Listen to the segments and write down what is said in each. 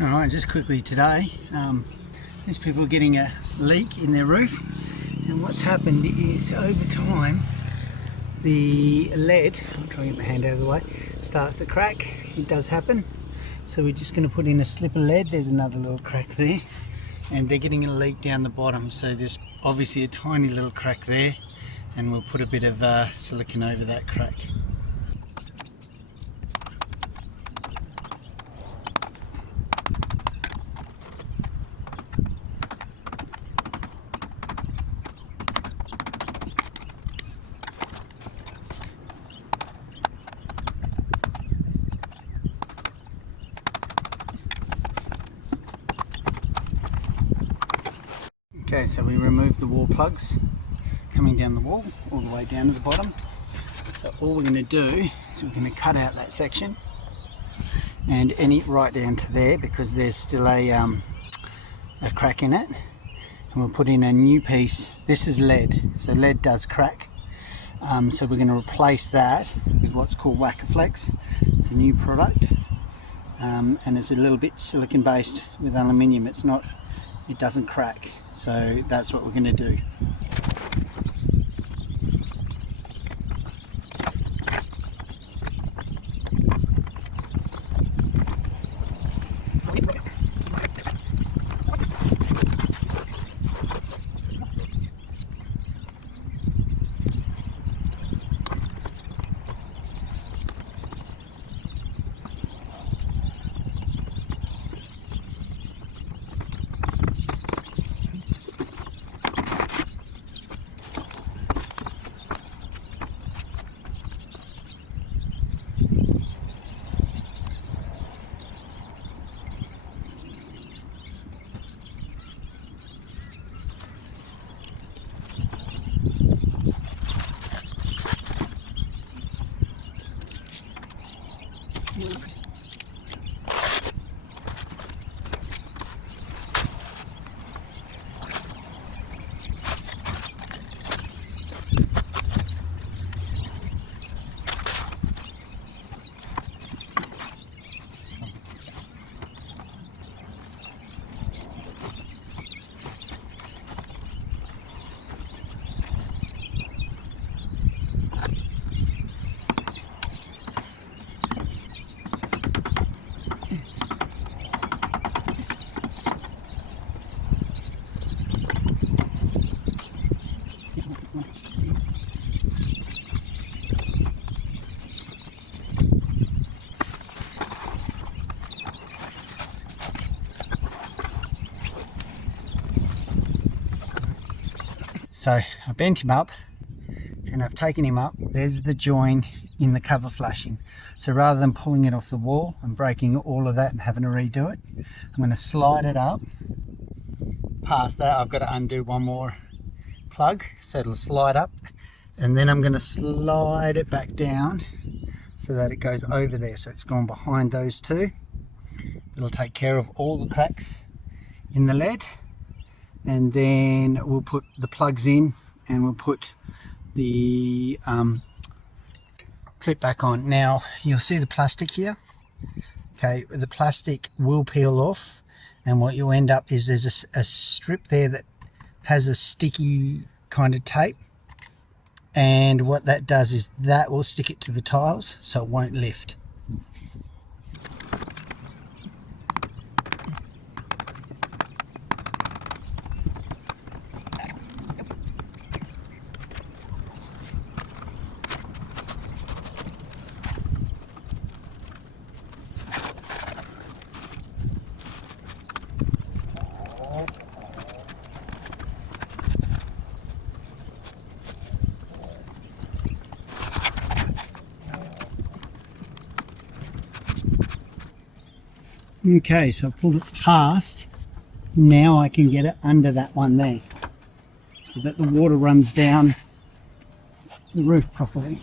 Alright, just quickly today, these people are getting a leak in their roof, and what's happened is over time the lead, I'll try and get my hand out of the way, starts to crack. It does happen, so we're just going to put in a slip of lead. There's another little crack there, and they're getting a leak down the bottom, so there's obviously a tiny little crack there, and we'll put a bit of silicone over that crack. Okay, so we removed the wall plugs coming down the wall all the way down to the bottom. So all we're going to do is we're going to cut out that section and any right down to there, because there's still a crack in it, and we'll put in a new piece. This is lead, so lead does crack, so we're going to replace that with what's called Wakaflex. It's a new product, and it's a little bit silicon based with aluminium. It doesn't crack, so that's what we're going to do. So I bent him up and I've taken him up. There's the join in the cover flashing. So rather than pulling it off the wall and breaking all of that and having to redo it, I'm going to slide it up. Past that, I've got to undo one more plug, so it'll slide up, and then I'm going to slide it back down so that it goes over there. So it's gone behind those two. It'll take care of all the cracks in the lead. And then we'll put the plugs in and we'll put the clip back on. Now you'll see the plastic here. Okay, the plastic will peel off, and what you'll end up is there's a strip there that has a sticky kind of tape, and what that does is that will stick it to the tiles so it won't lift. Okay, so I've pulled it past. Now I can get it under that one there, so that the water runs down the roof properly.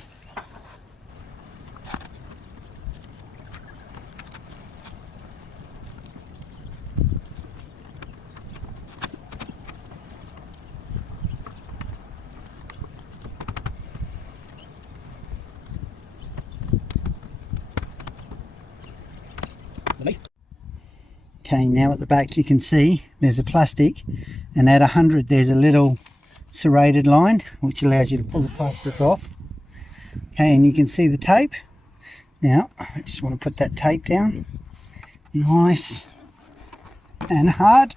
Okay, now at the back you can see there's a plastic, and at 100 there's a little serrated line which allows you to pull the plastic off. Okay, and you can see the tape. Now I just want to put that tape down nice and hard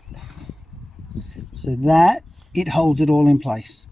so that it holds it all in place.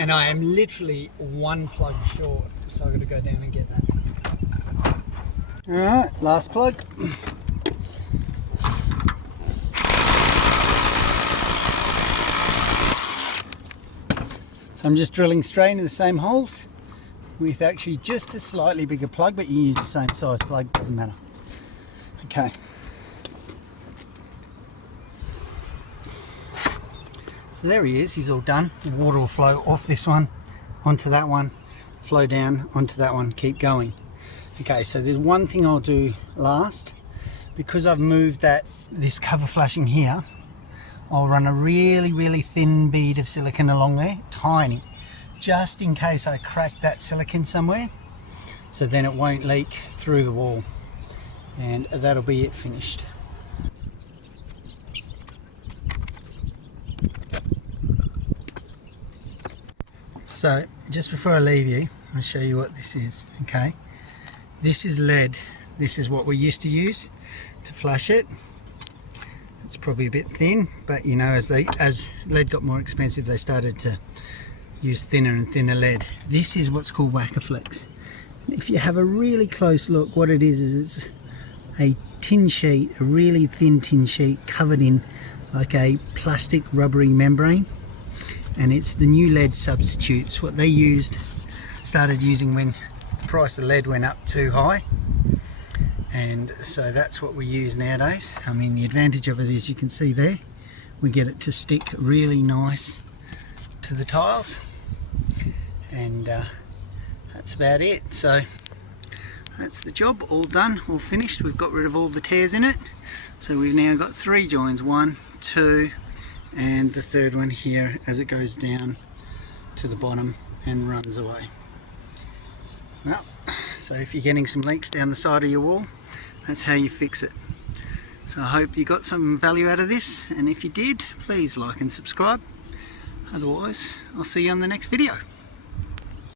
And I am literally one plug short, so I've got to go down and get that. Alright, last plug. So I'm just drilling straight into the same holes with actually just a slightly bigger plug, but you use the same size plug, doesn't matter. Okay. So there he is, he's all done. The water will flow off this one, onto that one, flow down onto that one, keep going. Okay, so there's one thing I'll do last. Because I've moved this cover flashing here, I'll run a really thin bead of silicone along there, tiny, just in case I crack that silicone somewhere, so then it won't leak through the wall. And that'll be it finished. So just before I leave you, I'll show you what this is. Okay, this is lead. This is what we used to use to flash it. It's probably a bit thin, but you know, as lead got more expensive, they started to use thinner and thinner lead. This is what's called Wakaflex. If you have a really close look, what it is it's a tin sheet, a really thin tin sheet covered in like a plastic rubbery membrane. And it's the new lead substitute. It's what they started using when the price of lead went up too high. And so that's what we use nowadays. I mean, the advantage of it is you can see there, we get it to stick really nice to the tiles. And that's about it. So that's the job, all done, all finished. We've got rid of all the tears in it. So we've now got 3 joins, 1, 2, and the third one here as it goes down to the bottom and runs away. Well, so if you're getting some leaks down the side of your wall, that's how you fix it. So I hope you got some value out of this, and if you did, please like and subscribe. Otherwise, I'll see you on the next video.